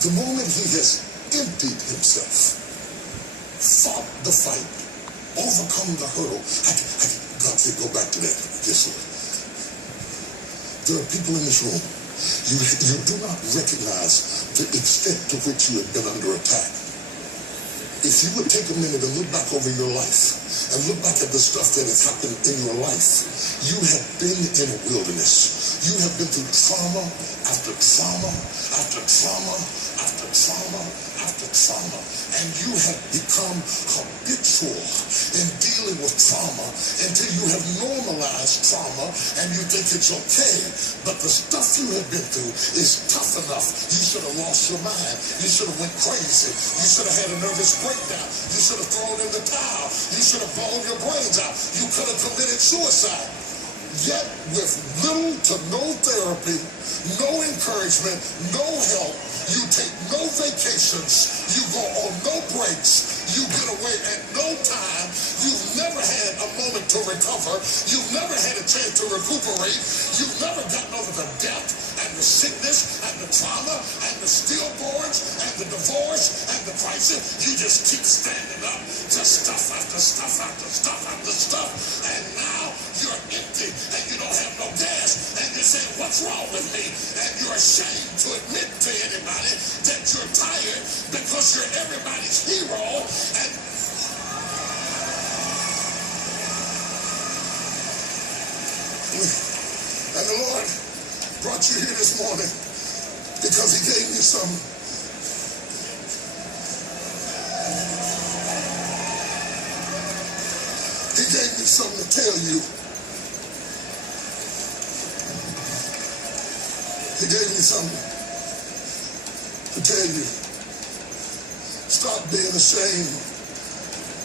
The moment he has emptied himself, fought the fight, overcome the hurdle. God said, go back to that. Yes, sir. There are people in this room. You do not recognize the extent to which you have been under attack. If you would take a minute and look back over your life and look back at the stuff that has happened in your life, you have been in a wilderness. You have been through trauma after trauma after trauma after trauma after trauma, and you have become habitual in dealing with trauma until you have normalized trauma and you think it's okay. But the stuff you have been through is tough enough. You should have lost your mind. You should have went crazy. You should have had a nervous breakdown. You should have thrown in the towel. You should have blown your brains out. You could have committed suicide. Yet with little to no therapy, no encouragement, no help, you take no vacations, you go on no breaks, you get away at no time, you've never had a moment to recover, you've never had a chance to recuperate, you've never gotten over the death and the sickness and the trauma and the stillborns and the divorce and the crisis. You just keep standing up to stuff after stuff after stuff after stuff, and now you're empty and you don't have no gas, and you're saying, what's wrong with me? And you're ashamed to admit to anybody that you're tired because you're everybody's hero. And the Lord brought you here this morning because he gave me some something to tell you. He gave me something to tell you. Stop being ashamed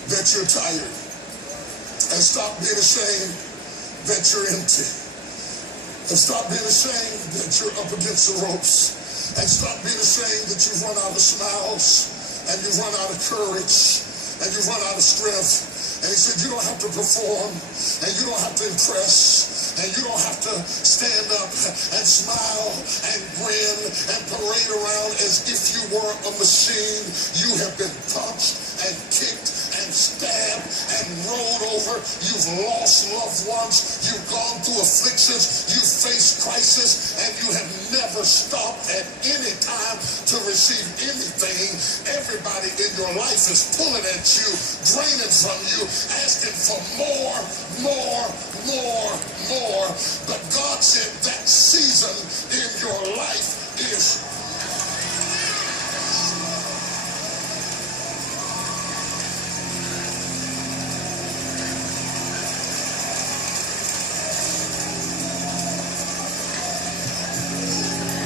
that you're tired, and stop being ashamed that you're empty, and stop being ashamed that you're up against the ropes, and stop being ashamed that you've run out of smiles, and you've run out of courage, and you've run out of strength. And he said, you don't have to perform, and you don't have to impress, and you don't have to stand up and smile and grin and parade around as if you were a machine. You have been punched and kicked and stabbed and rolled over. You've lost loved ones. You've gone through afflictions. You've faced crisis, and you have never stopped at any time to receive anything. Everybody in your life is pulling at you, draining from you, asking for more. But God said that season in your life is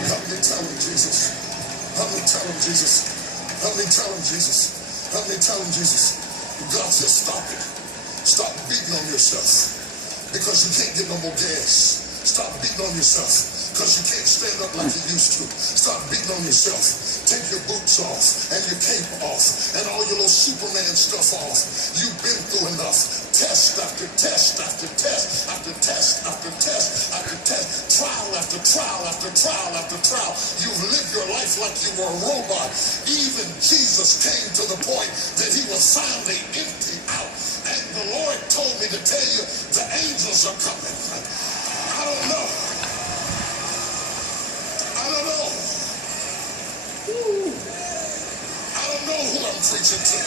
help me tell him, Jesus. Help me tell him, Jesus. Help me tell him, Jesus. Help me tell him, Jesus. God says, stop it. Stop beating on yourself because you can't get no more gas. Stop beating on yourself because you can't stand up like you used to. Stop beating on yourself. Take your boots off and your cape off and all your little Superman stuff off. You've been through enough. Test after test after test after test after test after test. Trial after trial after trial after trial. You've lived your life like you were a robot. Even Jesus came to the point that he was finally emptied out. And the Lord told me to tell you the angels are coming. I don't know. I don't know who I'm preaching to.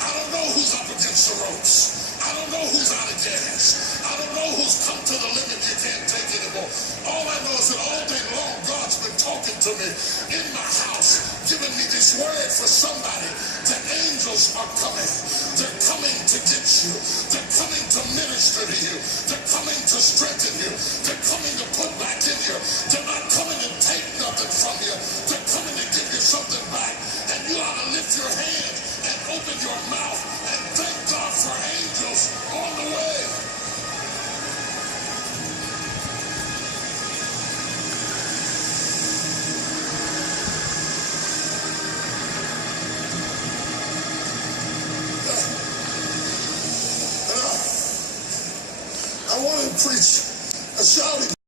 I don't know who's up against the ropes. I don't know who's out of gas. I don't know who's come to the limit you can't take anymore. All I know is that all day long God's been talking to me in my house, giving me this word for somebody. The angels are coming. They're coming to get you. They're coming to minister to you. They're coming to strengthen you. They're coming to put back in you. They're not coming to take nothing from you. They're coming to give you something back. And you ought to lift your hand and open your mouth